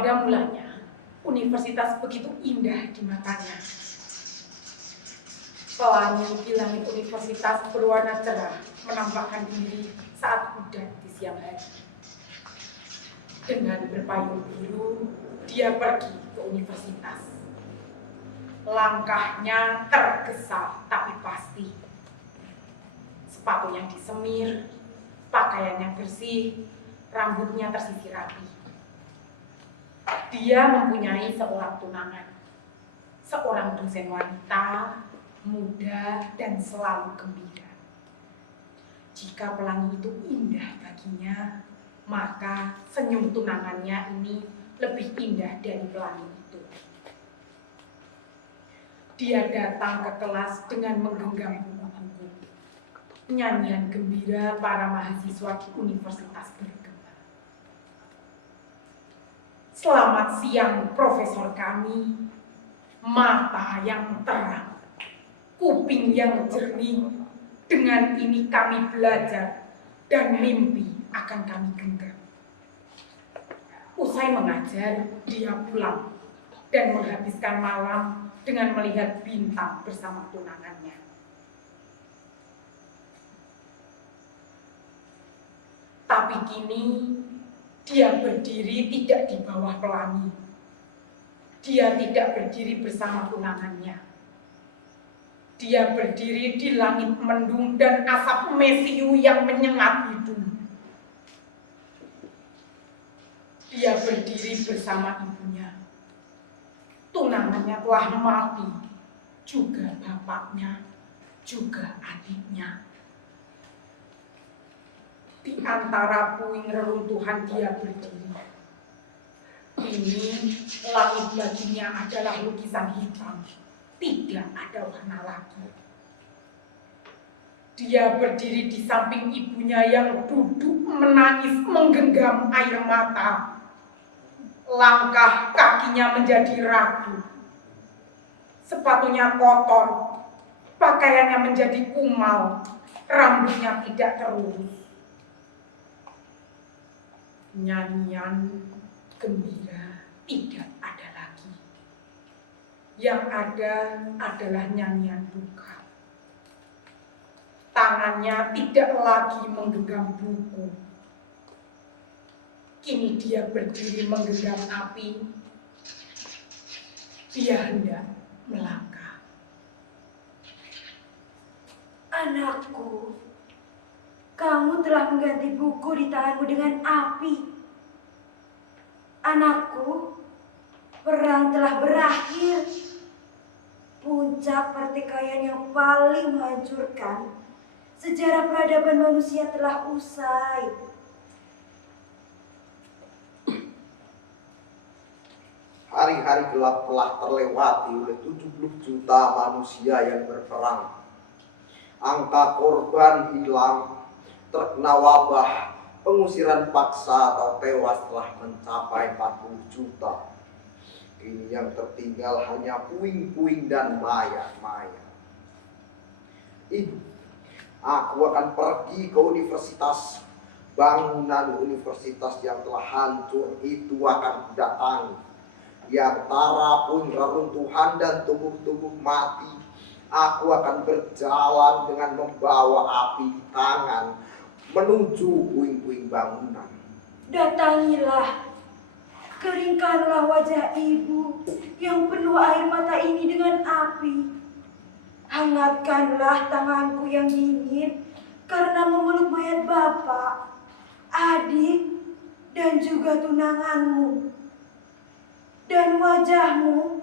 Pada mulanya, universitas begitu indah di matanya. Pelangi di langit universitas berwarna cerah menampakkan diri saat udan di siang hari. Dengan berpayung biru, dia pergi ke universitas. Langkahnya tergesa tapi pasti. Sepatunya disemir, pakaiannya bersih, rambutnya tersisir rapi. Dia mempunyai seorang tunangan, seorang dosen wanita, muda dan selalu gembira. Jika pelangi itu indah baginya, maka senyum tunangannya ini lebih indah dari pelangi itu. Dia datang ke kelas dengan menggenggam buku-buku. Nyanyian gembira para mahasiswa di universitas bergema. Selamat siang, Profesor kami. Mata yang terang, kuping yang jernih. Dengan ini kami belajar dan mimpi akan kami genggam. Usai mengajar, dia pulang dan menghabiskan malam dengan melihat bintang bersama tunangannya. Tapi kini dia berdiri tidak di bawah pelangi. Dia tidak berdiri bersama tunangannya. Dia berdiri di langit mendung dan asap mesiu yang menyengat hidung. Dia berdiri bersama ibunya. Tunangannya telah mati, juga bapaknya, juga adiknya. Di antara puing reruntuhan dia berdiri. Ini langit baginya adalah lukisan hitam, tidak ada warna lagi. Dia berdiri di samping ibunya yang duduk menangis menggenggam air mata. Langkah kakinya menjadi ragu. Sepatunya kotor, pakaiannya menjadi kumal, rambutnya tidak terurus. Nyanyian gembira tidak ada lagi. Yang ada adalah nyanyian duka. Tangannya tidak lagi menggenggam buku. Kini dia berdiri menggenggam api. Dia hendak melangkah. Anakku, kamu telah mengganti buku di tanganmu dengan api. Anakku, perang telah berakhir. Puncak pertikaian yang paling menghancurkan sejarah peradaban manusia telah usai. Hari-hari gelap telah terlewati oleh 70 juta manusia yang berperang. Angka korban hilang, terkena wabah, pengusiran paksa atau tewas telah mencapai 40 juta. Kini yang tertinggal hanya puing-puing dan mayat-mayat. Ibu, aku akan pergi ke universitas. Bangunan universitas yang telah hancur itu akan kudatangi. Di antara puing reruntuhan dan tubuh-tubuh mati, aku akan berjalan dengan membawa api di tangan menuju puing-puing bangunan. Datangilah, keringkanlah wajah ibu yang penuh air mata ini dengan api. Hangatkanlah tanganku yang dingin karena memeluk mayat bapak, adik, dan juga tunanganmu. Dan wajahmu,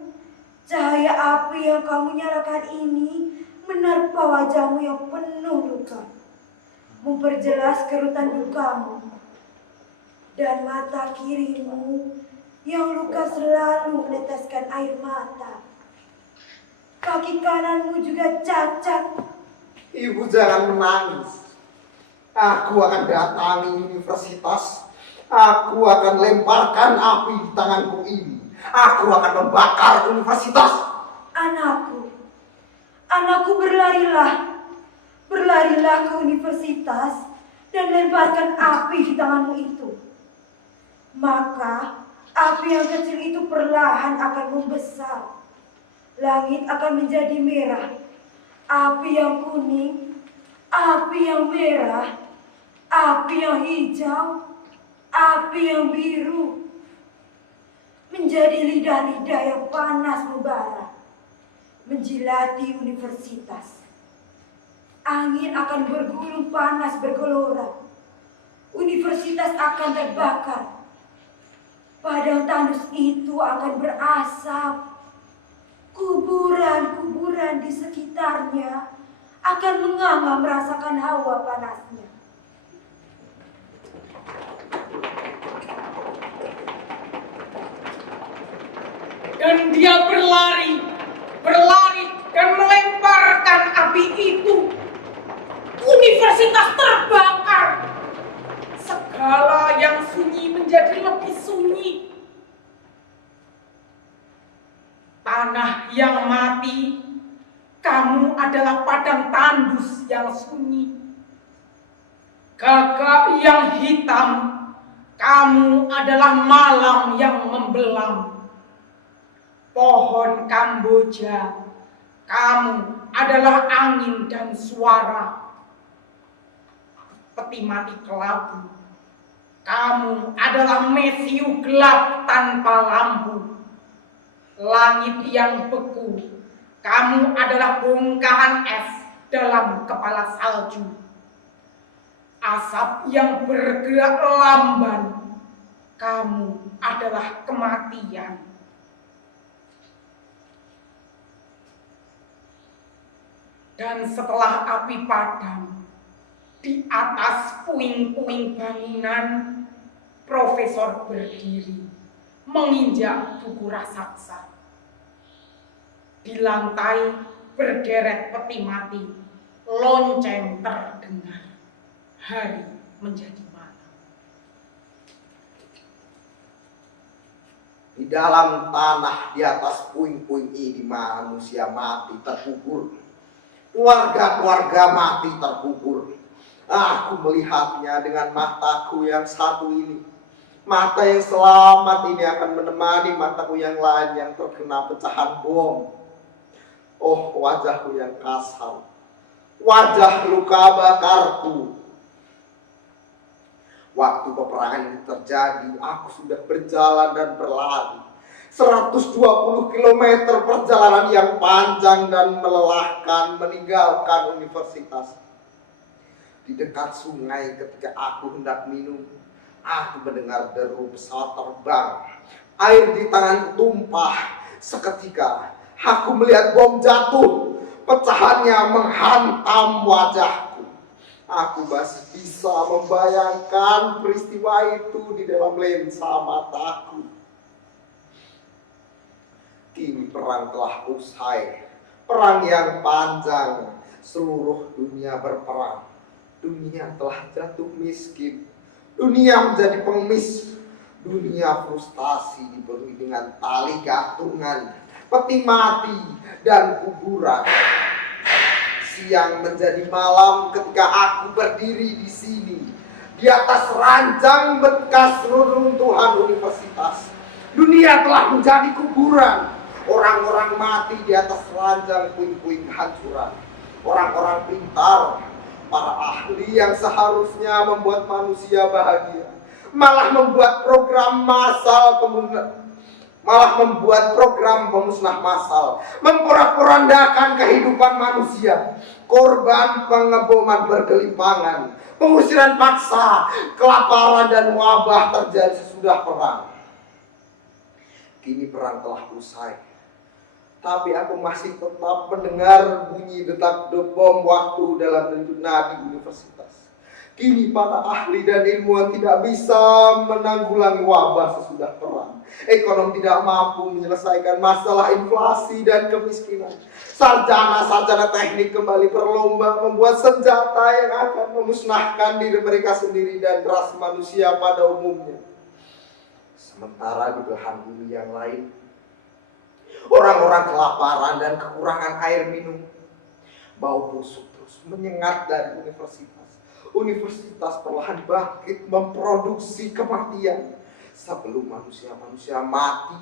cahaya api yang kamu nyalakan ini menerpa wajahmu yang penuh luka, memperjelas kerutan dukamu. Dan mata kirimu yang luka selalu meneteskan air mata. Kaki kananmu juga cacat. Ibu jangan menangis. Aku akan datangi universitas. Aku akan lemparkan api di tanganku ini. Aku akan membakar universitas. Anakku berlarilah. Berlarilah ke universitas dan lemparkan api di tanganmu itu. Maka Api yang kecil itu perlahan akan membesar. Langit akan menjadi merah. Api yang kuning, api yang merah, api yang hijau, api yang biru. Menjadi lidah-lidah yang panas membara, menjilati universitas. Angin akan bergulung panas bergelora. Universitas akan terbakar. Padang tandus itu akan berasap. Kuburan-kuburan di sekitarnya akan menganga merasakan hawa panasnya. Dan dia berlari dan melemparkan api itu. Universitas terbakar. Segala yang sunyi menjadi lebih sunyi. Tanah yang mati, kamu adalah padang tandus yang sunyi. Gagak yang hitam, kamu adalah malam yang membelam. Pohon Kamboja, kamu adalah angin dan suara. Peti mati kelabu, kamu adalah mesiu gelap tanpa lampu. Langit yang beku, kamu adalah bongkahan es dalam kepala salju. Asap yang bergerak lamban, kamu adalah kematian. Dan setelah api padam, di atas puing-puing bangunan, profesor berdiri, menginjak buku raksasa. Di lantai berderet peti mati, lonceng terdengar. Hari menjadi malam. Di dalam tanah di atas puing-puing ini manusia mati terkubur. Keluarga-keluarga mati terkubur. Aku melihatnya dengan mataku yang satu ini. Mata yang selamat ini akan menemani mataku yang lain yang terkena pecahan bom. Oh, wajahku yang kasar. Wajah luka bakarku. Waktu peperangan ini terjadi, aku sudah berjalan dan berlari. 120 km perjalanan yang panjang dan melelahkan meninggalkan universitas. Di dekat sungai ketika aku hendak minum, aku mendengar deru pesawat terbang. Air di tanganku tumpah. Seketika aku melihat bom jatuh. Pecahannya menghantam wajahku. Aku masih bisa membayangkan peristiwa itu di dalam lensa mataku. Kini perang telah usai. Perang yang panjang. Seluruh dunia berperang. Dunia telah jatuh miskin. Dunia menjadi pengemis. Dunia frustasi dipenuhi dengan tali gantungan, peti mati, dan kuburan. Siang menjadi malam ketika aku berdiri di sini, di atas ranjang bekas reruntuhan universitas. Dunia telah menjadi kuburan. Orang-orang mati di atas ranjang puing-puing kehancuran. Orang-orang pintar, para ahli yang seharusnya membuat manusia bahagia, malah membuat program pemusnah massal, memporak-porandakan kehidupan manusia. Korban pengeboman bergelimpangan, pengusiran paksa, kelaparan dan wabah terjadi sesudah perang. Kini perang telah usai. Tapi aku masih tetap mendengar bunyi detak bom waktu dalam nadi universitas. Kini para ahli dan ilmuwan tidak bisa menanggulangi wabah sesudah perang. Ekonomi tidak mampu menyelesaikan masalah inflasi dan kemiskinan. Sarjana-sarjana teknik kembali berlomba membuat senjata yang akan memusnahkan diri mereka sendiri dan ras manusia pada umumnya. Sementara di belahan bumi yang lain, orang-orang kelaparan dan kekurangan air minum. Bau busuk terus menyengat dari universitas. Universitas perlahan bangkit memproduksi kematian. Sebelum manusia-manusia mati,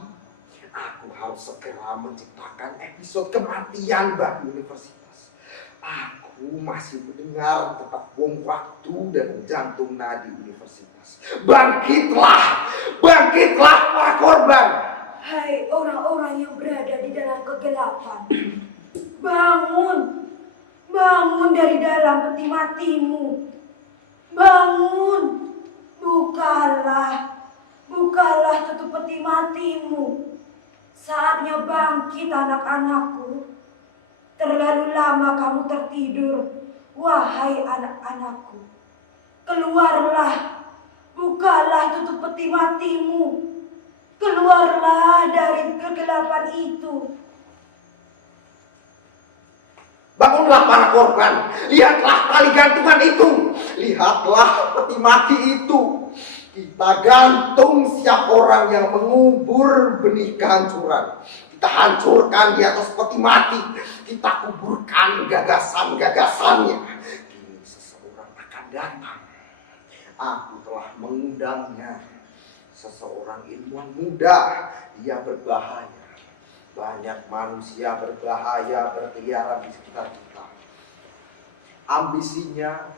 aku harus segera menciptakan episode kematian bagi universitas. Aku masih mendengar detak bom waktu dan jantung nadi universitas. Bangkitlah, bangkitlah para korban. Hai orang-orang yang berada di dalam kegelapan, bangun, bangun dari dalam peti matimu. Bangun, bukalah, bukalah tutup peti matimu. Saatnya bangkit anak-anakku. Terlalu lama kamu tertidur, wahai anak-anakku. Keluarlah, bukalah tutup peti matimu. Keluarlah dari kegelapan itu. Bangunlah para korban, lihatlah tali gantungan itu, lihatlah peti mati itu. Kita gantung setiap orang yang mengubur benih kehancuran. Kita hancurkan di atas peti mati, kita kuburkan gagasan-gagasannya. Kini seseorang akan datang. Aku telah mengundangnya. Seseorang ilmuwan muda, dia berbahaya. Banyak manusia berbahaya berkeliaran di sekitar kita. Ambisinya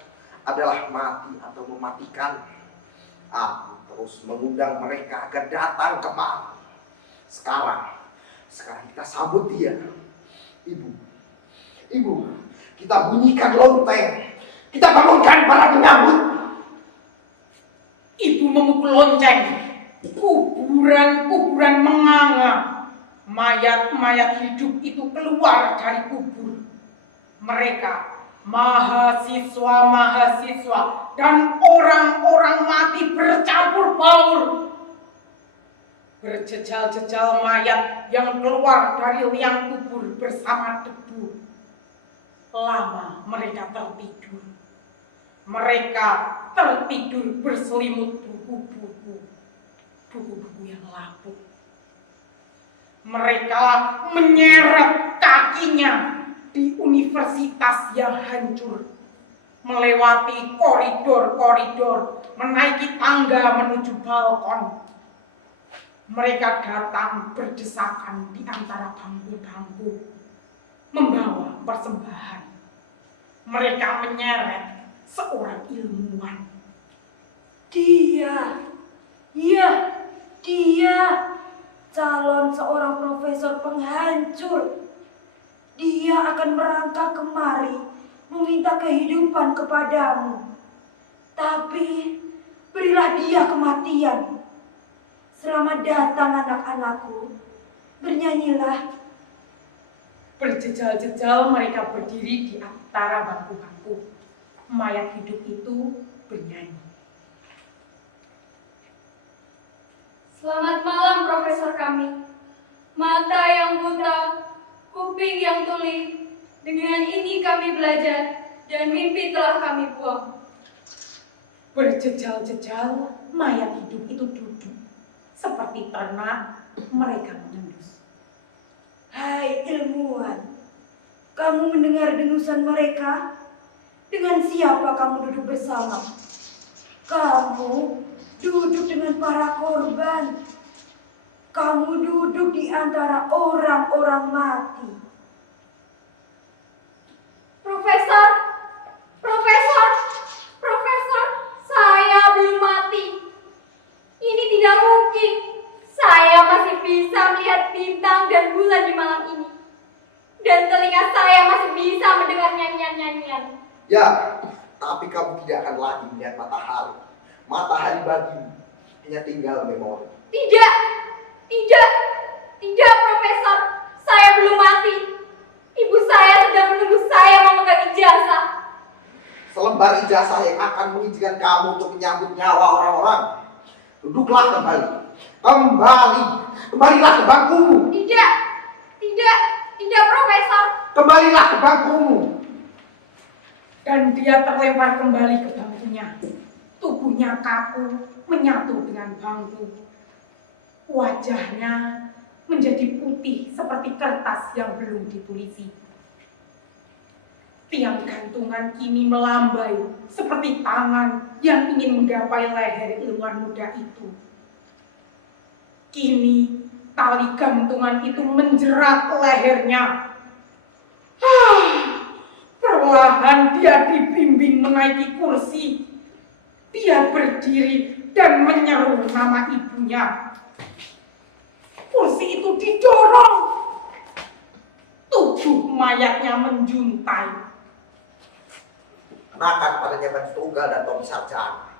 adalah mati atau mematikan. Aku terus mengundang mereka agar datang kemari. Sekarang kita sambut dia. Ibu, kita bunyikan lonceng. Kita bangunkan para penyambut. Ibu memukul lonceng. Kuburan-kuburan menganga. Mayat-mayat hidup itu keluar dari kubur. Mereka, mahasiswa-mahasiswa dan orang-orang mati bercampur baur. Berjejal-jejal mayat yang keluar dari liang kubur bersama debu. Lama mereka tertidur. Mereka tertidur berselimut buku-buku yang lapuk. Mereka menyeret kakinya di universitas yang hancur, melewati koridor-koridor, menaiki tangga menuju balkon. Mereka datang berdesakan di antara bangku-bangku, membawa persembahan. Mereka menyeret seorang ilmuwan. Dia, calon seorang profesor penghancur. Dia akan merangkak kemari meminta kehidupan kepadamu. Tapi berilah dia kematian. Selamat datang anak-anakku. Bernyanyilah. Berjejal-jejal mereka berdiri di antara bangku-bangku. Mayat hidup itu bernyanyi. Selamat malam, Profesor kami. Mata yang buta, kuping yang tuli. Dengan ini kami belajar dan mimpi telah kami buang. Berjejal-jejal mayat hidup itu duduk. Seperti ternak, mereka mengendus. Hai ilmuwan, kamu mendengar dengusan mereka? Dengan siapa kamu duduk bersama? Kamu duduk dengan para korban. Kamu duduk di antara orang-orang mati. Profesor, saya belum mati. Ini tidak mungkin. Saya masih bisa melihat bintang dan bulan di malam ini. Dan telinga saya masih bisa mendengar nyanyian-nyanyian. Ya, tapi kamu tidak akan lagi melihat matahari. Matahari bagimu hanya tinggal memori. Tidak, Profesor. Saya belum mati. Ibu saya sedang menunggu saya memegang ijazah. Selembar ijazah yang akan mengizinkan kamu untuk menyambut nyawa orang-orang. Duduklah kembali. Kembalilah ke bangkumu. Tidak, Profesor. Kembalilah ke bangkumu. Dan dia terlempar kembali ke bangkunya. Tubuhnya kaku, menyatu dengan bangku. Wajahnya menjadi putih seperti kertas yang belum ditulisi. Tiang gantungan kini melambai seperti tangan yang ingin menggapai leher ilmuwan muda itu. Kini tali gantungan itu menjerat lehernya. Perlahan dia dibimbing menaiki kursi. Dia berdiri dan menyeru nama ibunya. Kursi itu didorong. Tubuh mayatnya menjuntai. Kenakan padanya ban tunggal dan topi sarjana.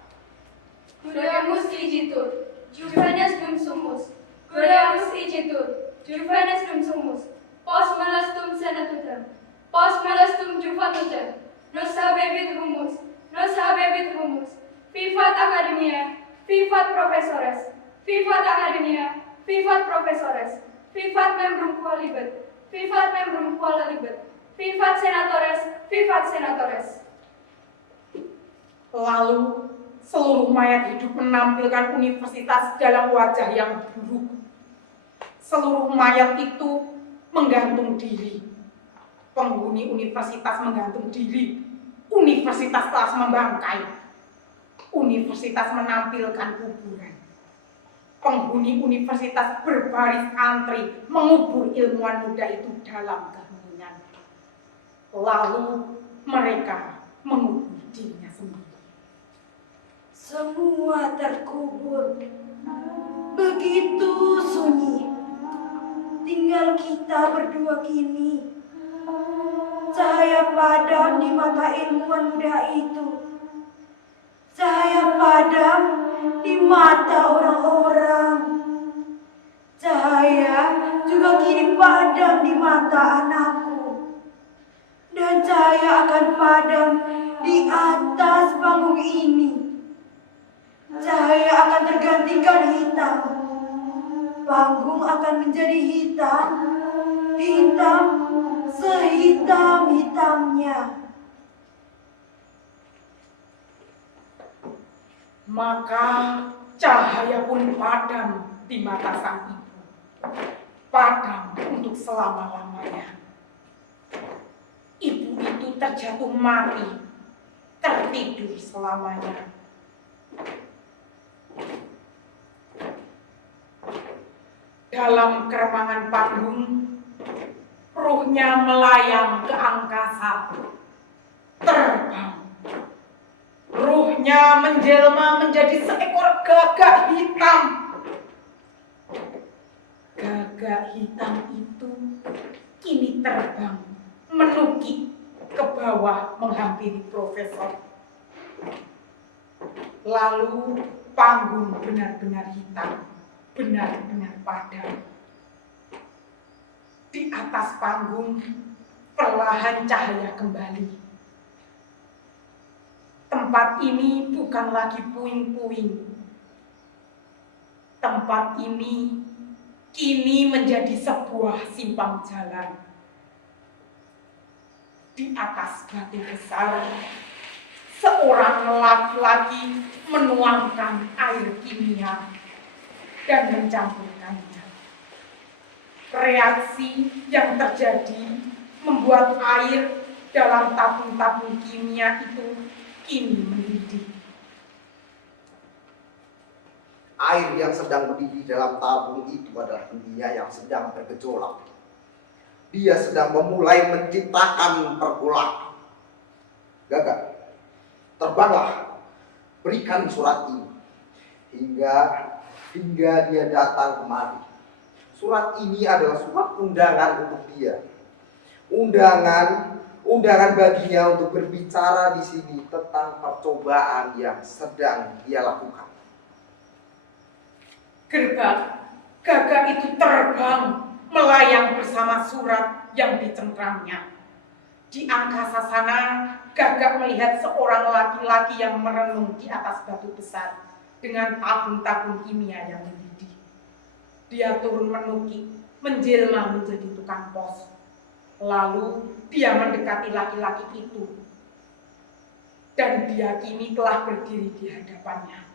Gulemus igitur, Juvenes dum sumus. Gulemus igitur, Juvenes dum sumus. Pos molestum senatus. Pos molestum juventutem. Nos habebit humus. Vivat academia, vivat professores. Vivat academia, vivat professores. Vivat membrum quo libet. Vivat membrum quo libet. Vivat senatores, vivat senatores. Lalu seluruh mayat hidup menampilkan universitas dalam wajah yang buruk. Seluruh mayat itu menggantung diri. Penghuni universitas menggantung diri. Universitas telah membangkai. Universitas menampilkan kuburan. Penghuni universitas berbaris antri mengubur ilmuwan muda itu dalam keheningan. Lalu mereka mengubur dirinya sendiri. Semua terkubur. Begitu sunyi. Tinggal kita berdua kini. Cahaya padam di mata ilmuwan muda itu. Cahaya padam di mata orang-orang. Cahaya juga kini padam di mata anakku. Dan cahaya akan padam di atas panggung ini. Cahaya akan tergantikan hitam. Panggung akan menjadi hitam. Hitam sehitam-hitamnya. Maka cahaya pun padam di mata sang ibu. Padam untuk selama-lamanya. Ibu itu terjatuh mati, tertidur selamanya. Dalam keremangan panggung, ruhnya melayang ke angkasa, terbang. Ruhnya menjelma menjadi seekor gagak hitam. Gagak hitam itu kini terbang, menukik ke bawah menghampiri profesor. Lalu panggung benar-benar hitam, benar-benar padam. Di atas panggung perlahan cahaya kembali. Tempat ini bukan lagi puing-puing. Tempat ini kini menjadi sebuah simpang jalan. Di atas batu besar, seorang laki-laki menuangkan air kimia dan mencampurkannya. Reaksi yang terjadi membuat air dalam tabung-tabung kimia itu kini mendidih. Air yang sedang mendidih dalam tabung itu adalah dunia yang sedang bergejolak. Dia sedang memulai menciptakan pergolakan. Gagak, terbanglah, berikan surat ini. Hingga dia datang kemari. Surat ini adalah surat undangan untuk dia. Undangan baginya untuk berbicara di sini tentang percobaan yang sedang dia lakukan. Gagak itu terbang melayang bersama surat yang dicengkramnya. Di angkasa sana, Gagak melihat seorang laki-laki yang merenung di atas batu besar dengan tabung-tabung kimia yang mendidih. Dia turun menukik, menjelma menjadi tukang pos. Lalu dia mendekati laki-laki itu. Dan dia kini telah berdiri di hadapannya.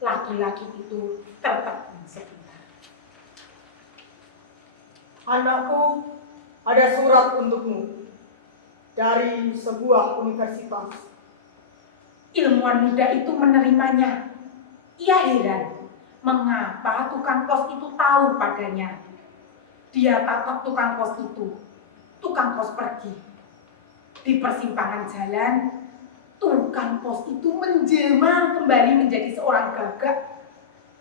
Laki-laki itu tertegun sebentar. Anakku, ada surat untukmu dari sebuah universitas. Ilmuwan muda itu menerimanya. Ia heran. Mengapa tukang pos itu tahu padanya? Dia tatap tukang pos itu. Tukang pos pergi. Di persimpangan jalan, tukang pos itu menjelma kembali menjadi seorang gagak,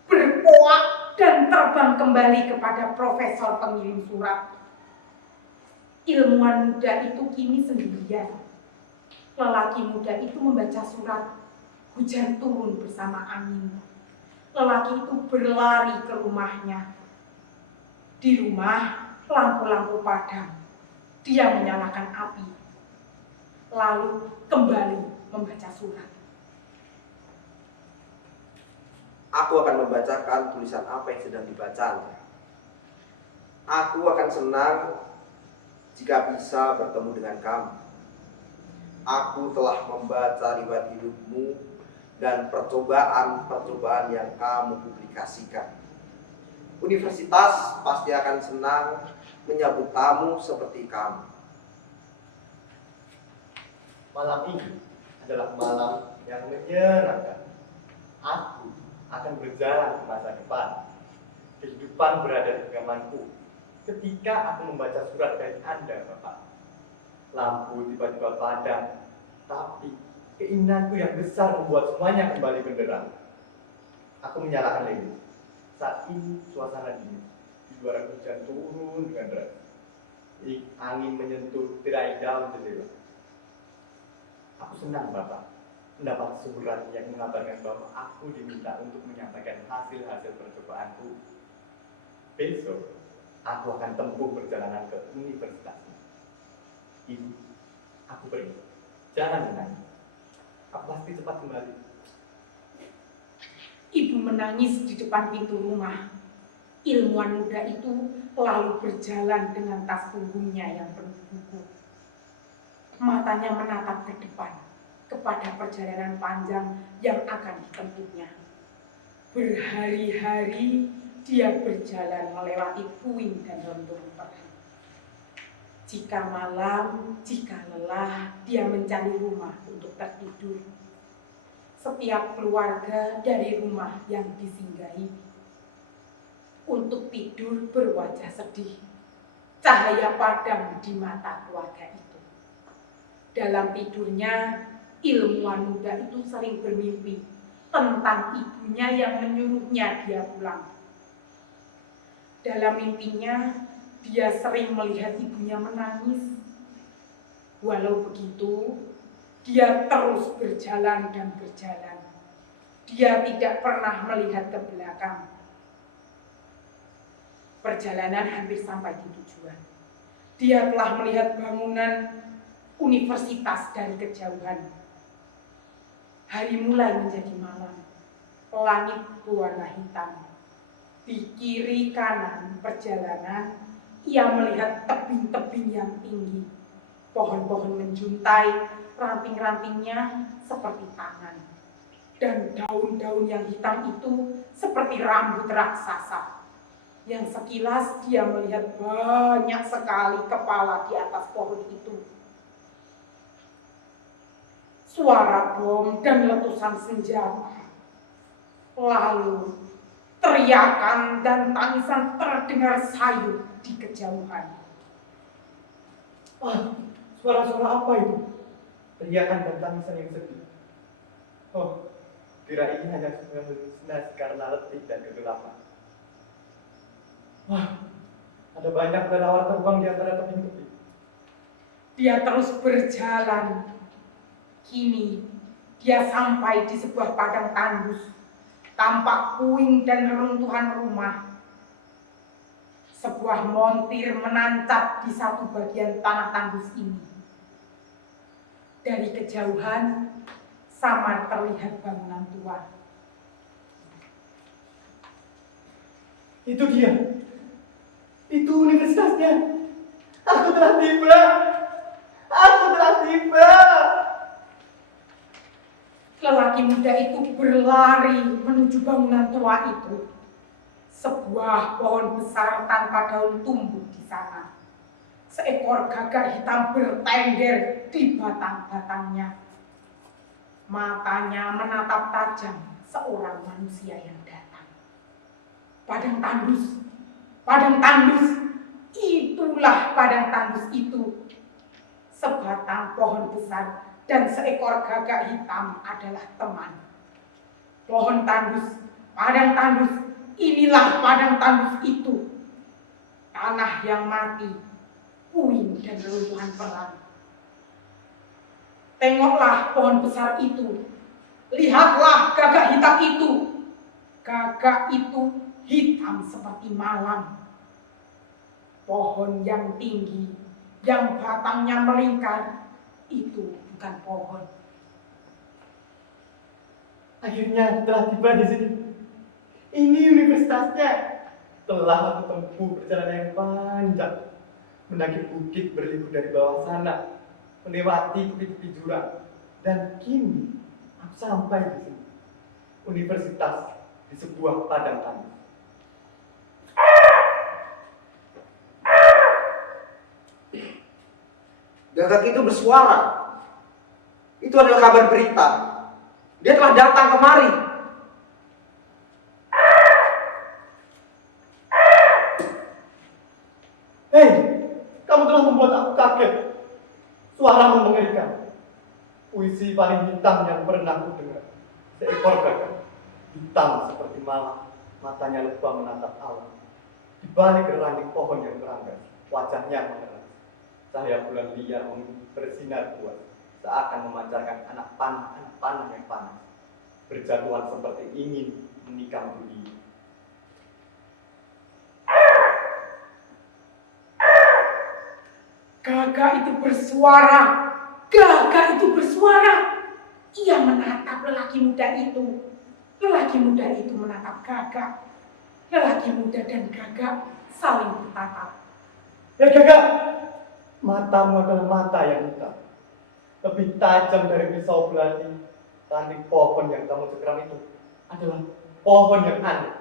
berkoak dan terbang kembali kepada profesor pengirim surat. Ilmuwan muda itu kini sendirian. Lelaki muda itu membaca surat. Hujan turun bersama angin. Lelaki itu berlari ke rumahnya. Di rumah, lampu-lampu padam. Dia menyalakan api. Lalu kembali membaca surat. Aku akan membacakan tulisan apa yang sedang dibacanya. Aku akan senang jika bisa bertemu dengan kamu. Aku telah membaca riwayat hidupmu dan percobaan-percobaan yang kamu publikasikan. Universitas pasti akan senang menyambut tamu seperti kamu. Malam ini adalah malam yang menyenangkan. Aku akan berjalan ke masa depan. Kehidupan berada di genggamanku. Ketika aku membaca surat dari Anda, Bapak, lampu tiba-tiba padam, tapi keinginanku yang besar membuat semuanya kembali benderang. Aku menyalakan lilin. Saat ini suasana dingin. Di luar hujan turun dengan deras. Angin menyentuh tirai daun jendela. Aku senang, Bapak, mendapat surat yang mengabarkan bahwa aku diminta untuk menyampaikan hasil-hasil percobaanku. Besok, aku akan tempuh perjalanan ke universitas. Ibu, aku pergi. Jangan menangis. Aku pasti cepat kembali. Ibu menangis di depan pintu rumah. Ilmuwan muda itu lalu berjalan dengan tas punggungnya yang penuh buku. Matanya menatap ke depan, kepada perjalanan panjang yang akan ditempuhnya. Berhari-hari dia berjalan melewati puing dan reruntuhan. Jika malam, jika lelah, dia mencari rumah untuk tertidur. Setiap keluarga dari rumah yang disinggahi untuk tidur berwajah sedih. Cahaya padam di mata keluarga itu. Dalam tidurnya, ilmuwan muda itu sering bermimpi tentang ibunya yang menyuruhnya dia pulang. Dalam mimpinya, dia sering melihat ibunya menangis. Walau begitu, dia terus berjalan dan berjalan. Dia tidak pernah melihat ke belakang. Perjalanan hampir sampai di tujuan. Dia telah melihat bangunan universitas dari kejauhan. Hari mulai menjadi malam. Langit berwarna hitam. Di kiri kanan perjalanan, ia melihat tebing-tebing yang tinggi. Pohon-pohon menjuntai, ranting-rantingnya seperti tangan. Dan daun-daun yang hitam itu seperti rambut raksasa. Yang sekilas dia melihat banyak sekali kepala di atas pohon itu. Suara bom dan letusan senjata. Lalu teriakan dan tangisan terdengar sayu di kejauhan. Suara-suara apa itu? Teriakan dan tangisan yang sedih. Oh, kira ini hanya halusinasi karena letih dan kegelapan. Wah, ada banyak kelelawar terbang di antara tebing-tebing. Dia terus berjalan. Kini dia sampai di sebuah padang tandus. Tampak puing dan reruntuhan rumah. Sebuah montir menancap di satu bagian tanah tandus ini. Dari kejauhan, samar terlihat bangunan tua. Itu dia. Itu universitasnya. Aku telah tiba. Aku telah tiba. Lelaki muda itu berlari menuju bangunan tua itu. Sebuah pohon besar tanpa daun tumbuh di sana. Seekor gagak hitam bertengger di batang-batangnya. Matanya menatap tajam seorang manusia yang datang. Padang tandus, padang tandus, itulah padang tandus itu. Sebatang pohon besar dan seekor gagak hitam adalah teman. Pohon tandus, padang tandus, inilah padang tandus itu. Tanah yang mati, puing dan reruntuhan perang. Tengoklah pohon besar itu, lihatlah gagak hitam itu. Gagak itu hitam seperti malam. Pohon yang tinggi, yang batangnya melingkar, itu bukan pohon. Akhirnya telah tiba di sini. Ini universitasnya. Telah aku tempuh perjalanan yang panjang, mendaki bukit berliku dari bawah sana, melewati tepi-tepi jurang, dan kini aku sampai di sini. Universitas di sebuah padang tandus. Gagak itu bersuara. Itu adalah kabar berita. Dia telah datang kemari. Hei, kamu telah membuat aku kaget. Suaramu mengerikan. Puisi paling hitam yang pernah aku dengar. Seekor gagak, hitam seperti malam, matanya lebam menatap alam. Di balik ranting pohon yang beranggas, wajahnya mengeras. Cahaya bulan liar bersinar kuat, seakan memancarkan anak panah yang panas, berjatuhan seperti ingin menikam dunia. Gagak itu bersuara. Gagak itu bersuara. Ia menatap lelaki muda itu. Lelaki muda itu menatap gagak. Lelaki muda dan gagak saling bertatap. Hei gagak, matamu adalah mata yang hitam, lebih tajam dari pisau belati. Ranting pohon yang kamu cekram itu adalah pohon yang aneh,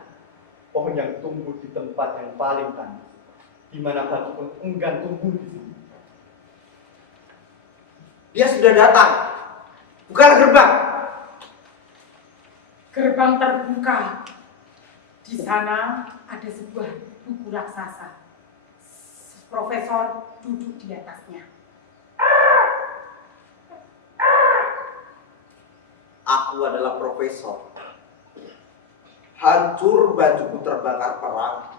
pohon yang tumbuh di tempat yang paling tandus, di mana batu pun enggan tumbuh di sini. Dia sudah datang. Bukalah gerbang. Gerbang terbuka. Di sana ada sebuah buku raksasa. Profesor duduk di atasnya. Aku adalah profesor. Hancur bajuku terbakar perang.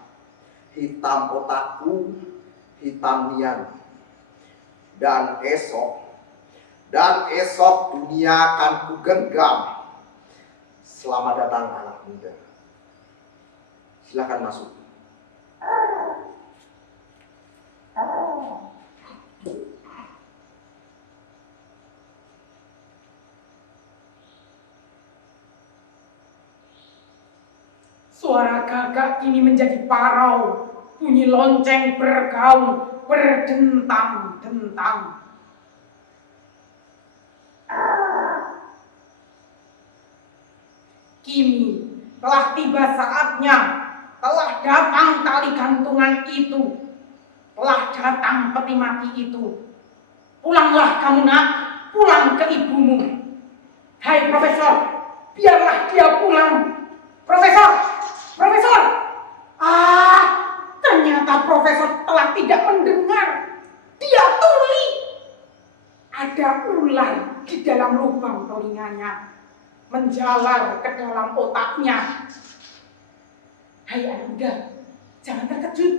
Hitam otakku, hitam nian. Dan esok dunia akan kugenggam. Selamat datang anak muda. Silakan masuk. Suara gagak kini menjadi parau. Bunyi lonceng bergaung, berdentang-dentang. Kini telah tiba saatnya, telah datang tali gantungan itu, telah datang peti mati itu. Pulanglah kamu nak, pulang ke ibumu. Hai profesor, biarlah dia pulang. Profesor, profesor. Ternyata profesor telah tidak mendengar. Dia tuli. Ada ular di dalam lubang telinganya, menjalar ke dalam otaknya. Hai anak muda, jangan terkejut.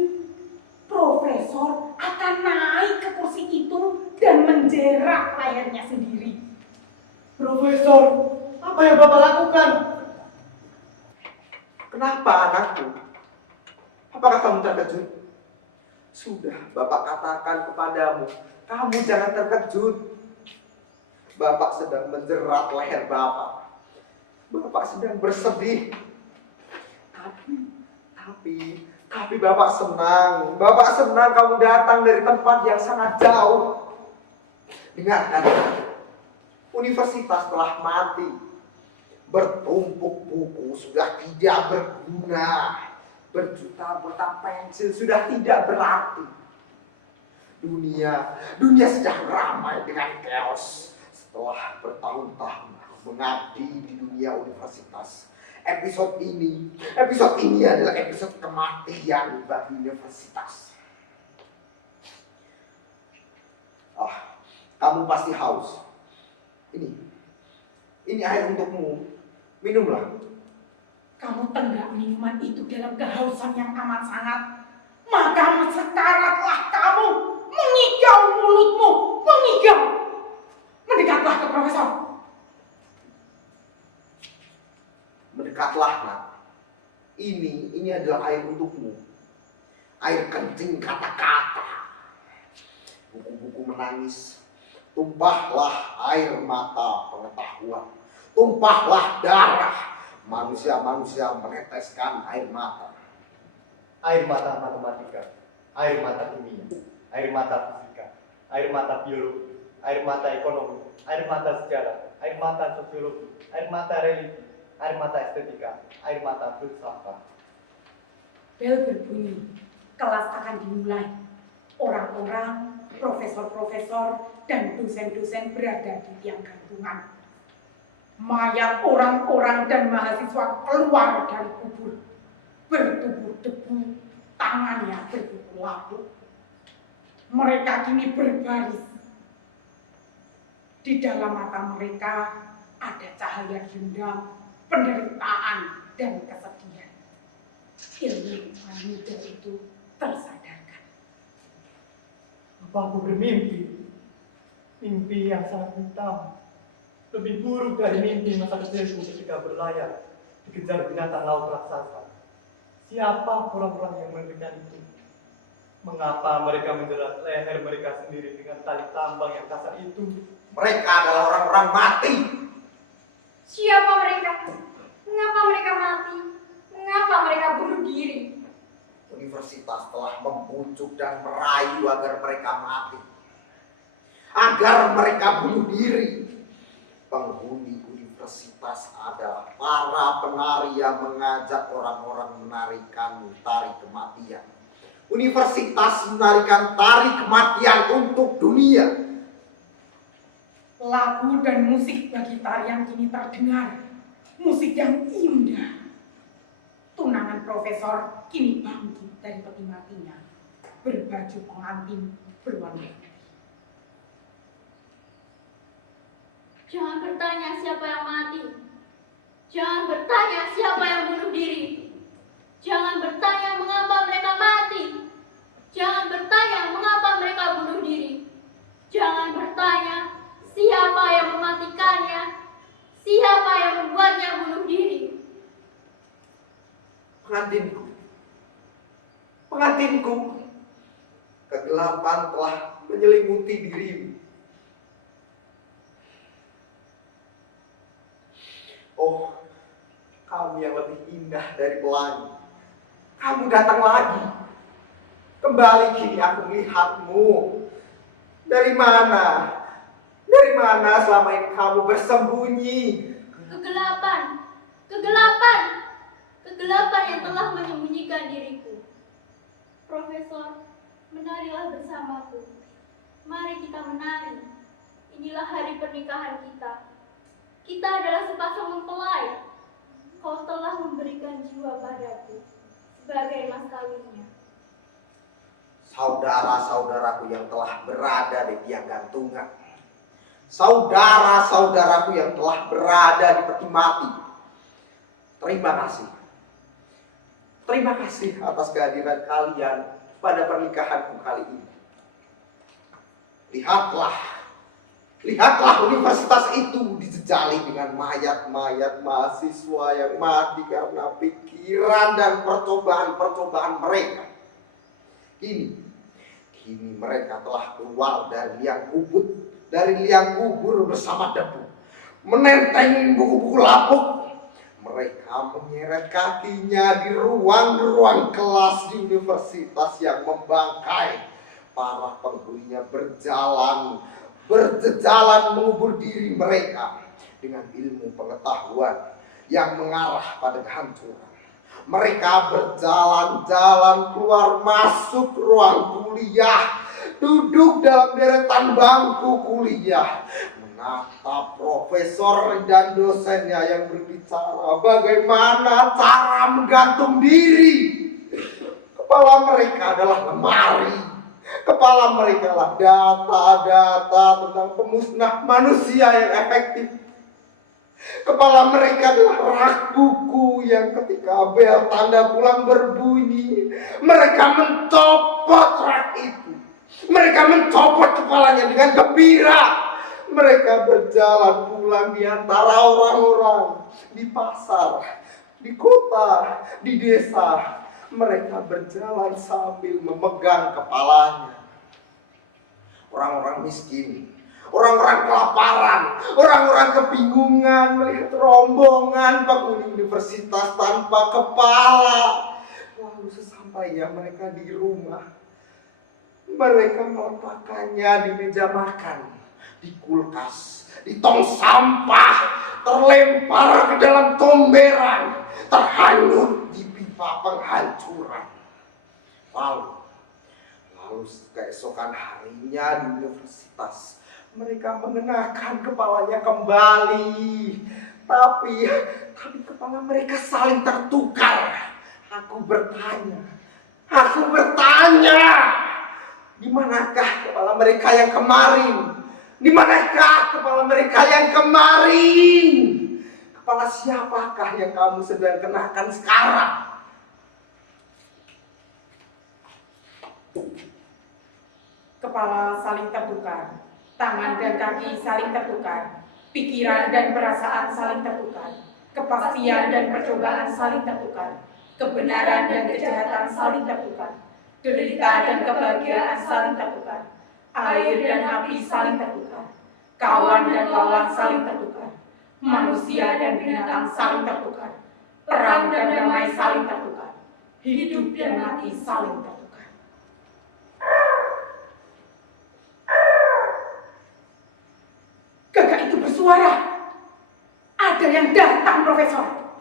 Profesor akan naik ke kursi itu dan menjerat lehernya sendiri. Profesor, apa yang Bapak lakukan? Kenapa anakku? Apakah kamu terkejut? Sudah Bapak katakan kepadamu, kamu jangan terkejut. Bapak sedang menjerat leher Bapak. Bapak sedang bersedih. Tapi Bapak senang. Bapak senang kamu datang dari tempat yang sangat jauh. Dengarkan, universitas telah mati. Bertumpuk buku sudah tidak berguna. Berjuta-juta pensil sudah tidak berarti. Dunia sedang ramai dengan chaos. Setelah bertahun-tahun mengabdi di dunia universitas, Episode ini adalah episode kematian bagi universitas. Kamu pasti haus. Ini air untukmu. Minumlah. Kamu tenggak minuman itu dalam kehausan yang amat sangat. Maka sekaratlah kamu, mengigau mulutmu, mengigau. Mendekatlah ke profesor. Mendekatlah, nak. Ini adalah air untukmu. Air kencing kata-kata. Buku-buku menangis. Tumpahlah air mata pengetahuan. Tumpahlah darah. Manusia-manusia meneteskan air mata. Air mata matematika, air mata kimia, air mata fisika, air mata biologi, air mata ekonomi, air mata sejarah, air mata sosiologi, air mata religi, air mata estetika, air mata filsafat. Bel berbunyi, kelas akan dimulai. Orang-orang, profesor-profesor, dan dosen-dosen berada di tiang gantungan. Mayat orang-orang dan mahasiswa keluar dari kubur, bertubuh debu, tangannya bertubuh labu. Mereka kini berbaris. Di dalam mata mereka ada cahaya dendam, penderitaan, dan kesedihan. Ilmuwan muda itu tersadarkan. Apa aku bermimpi? Mimpi yang sangat hitam. Lebih buruk dari mimpi masa kecilku ketika berlayar dikejar binatang laut raksasa. Siapa orang-orang yang memberikan itu? Mengapa mereka menjerat leher mereka sendiri dengan tali tambang yang kasar itu? Mereka adalah orang-orang mati. Siapa mereka? Mengapa mereka mati? Mengapa mereka bunuh diri? Universitas telah membujuk dan merayu agar mereka mati. Agar mereka bunuh diri. Penghuni universitas adalah para penari yang mengajak orang-orang menarikan tari kematian. Universitas menarikan tari kematian untuk dunia. Lagu dan musik bagi tarian kini terdengar. Musik yang indah. Tunangan profesor kini bangkit dari peti matinya. Berbaju pengantin berwarna putih. Jangan bertanya siapa yang mati. Jangan bertanya siapa yang bunuh diri. Jangan bertanya mengapa mereka mati. Jangan bertanya mengapa mereka bunuh diri. Jangan bertanya siapa yang mematikannya. Siapa yang membuatnya bunuh diri. Pengantinku, kegelapan telah menyelimuti dirimu. Oh, kamu yang lebih indah dari pelangi. Kamu datang lagi. Kembali kini aku melihatmu. Dari mana? Dari mana selama ini kamu bersembunyi? Kegelapan. Kegelapan. Kegelapan yang telah menyembunyikan diriku. Profesor, menarilah bersamaku. Mari kita menari. Inilah hari pernikahan kita. Kita adalah sepasang mempelai. Kau telah memberikan jiwa padaku sebagai mas kawinnya. Saudara-saudaraku yang telah berada di tiang gantungan. Saudara-saudaraku yang telah berada di peti mati. Terima kasih. Terima kasih atas kehadiran kalian pada pernikahanku kali ini. Lihatlah universitas itu dijejali dengan mayat-mayat mahasiswa yang mati karena pikiran dan percobaan-percobaan mereka. Kini mereka telah keluar dari liang kubur bersama debu, menenteng buku-buku lapuk. Mereka menyeret kakinya di ruang-ruang kelas di universitas yang membangkai. Para penghuninya berjejalan mengubur diri mereka dengan ilmu pengetahuan yang mengarah pada kehancuran. Mereka berjalan-jalan keluar masuk ruang kuliah, duduk dalam deretan bangku kuliah, Ternyata profesor dan dosennya yang berbicara bagaimana cara menggantung diri. Kepala mereka adalah lemari. Kepala mereka adalah data-data tentang pemusnah manusia yang efektif. Kepala mereka adalah rak buku yang ketika bel tanda pulang berbunyi, mereka mencopot rak itu. Mereka mencopot kepalanya dengan gembira. Mereka berjalan pulang di antara orang-orang, di pasar, di kota, di desa. Mereka berjalan sambil memegang kepalanya. Orang-orang miskin, orang-orang kelaparan, orang-orang kebingungan melihat rombongan penghuni universitas tanpa kepala. Lalu sesampainya mereka di rumah, mereka meletakkannya di meja makan, di kulkas, di tong sampah, terlempar ke dalam tomberan, terhanyut di pipa penghancuran. Lalu keesokan harinya di universitas, mereka mengenakan kepalanya kembali. Tapi kepala mereka saling tertukar. Aku bertanya, di manakah kepala mereka yang kemarin? Di manakah kepala mereka yang kemarin? Kepala siapakah yang kamu sedang kenakan sekarang? Kepala saling tertukar, tangan dan kaki saling tertukar, pikiran dan perasaan saling tertukar, kepastian dan percobaan saling tertukar, kebenaran dan kejahatan saling tertukar, derita dan kebahagiaan saling tertukar, air dan api saling tertukar, kawan dan lawan saling tertukar, manusia dan binatang saling tertukar, perang dan damai saling tertukar, hidup dan mati saling tertukar. Gagak itu bersuara. Ada yang datang, Profesor.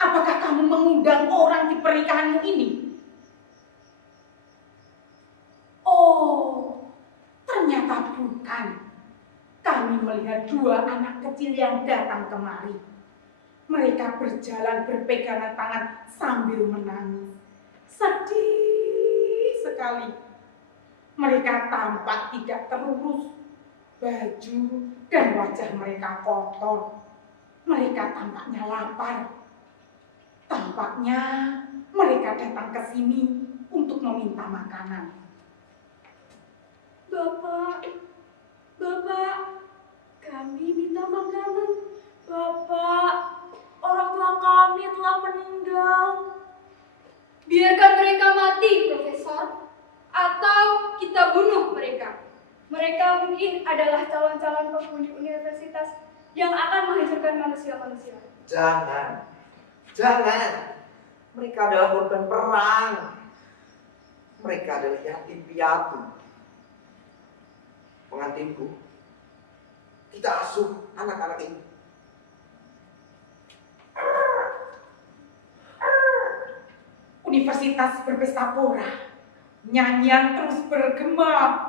Apakah kamu mengundang orang di pernikahanmu ini? Oh, ternyata bukan. Kami melihat dua anak kecil yang datang kemari. Mereka berjalan berpegangan tangan sambil menangis. Sedih sekali. Mereka tampak tidak terurus. Baju dan wajah mereka kotor. Mereka tampaknya lapar. Tampaknya mereka datang ke sini untuk meminta makanan. Bapak, kami minta makanan. Bapak, orang tua kami telah meninggal. Biarkan mereka mati, Profesor. Atau kita bunuh mereka. Mereka mungkin adalah calon-calon penghuni universitas yang akan menghancurkan manusia-manusia. Jangan. Mereka adalah korban perang. Mereka adalah yatim piatu. Pengantinku, kita asuh anak-anak ini. Universitas berpesta pora. Nyanyian terus bergema.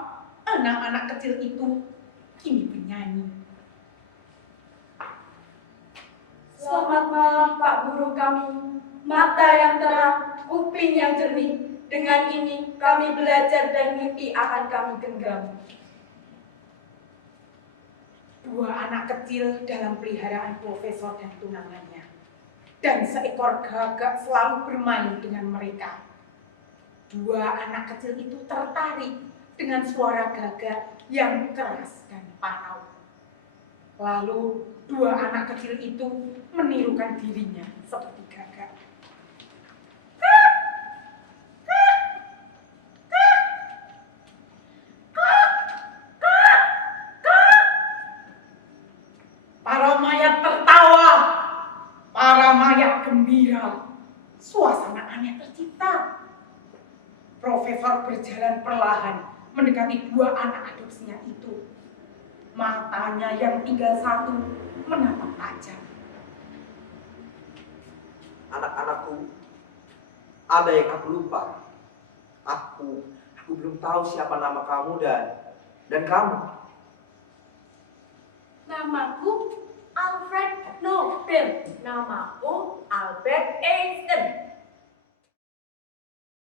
Anak-anak kecil itu kini bernyanyi. Selamat malam, Pak Guru kami. Mata yang terang, kuping yang jernih. Dengan ini kami belajar dan mimpi akan kami genggam. Dua anak kecil dalam peliharaan profesor dan tunangannya. Dan seekor gagak selalu bermain dengan mereka. Dua anak kecil itu tertarik dengan suara gagak yang keras dan parau. Lalu dua anak kecil itu menirukan dirinya seperti gagak. Para mayat tertawa, para mayat gembira. Suasana aneh tercipta. Profesor berjalan perlahan mendekati dua anak adopsinya itu. Matanya yang tinggal satu menatap tajam. Anak-anakku, ada yang aku lupa. Aku belum tahu siapa nama kamu dan kamu. Namaku Alfred Nobel. Namaku Albert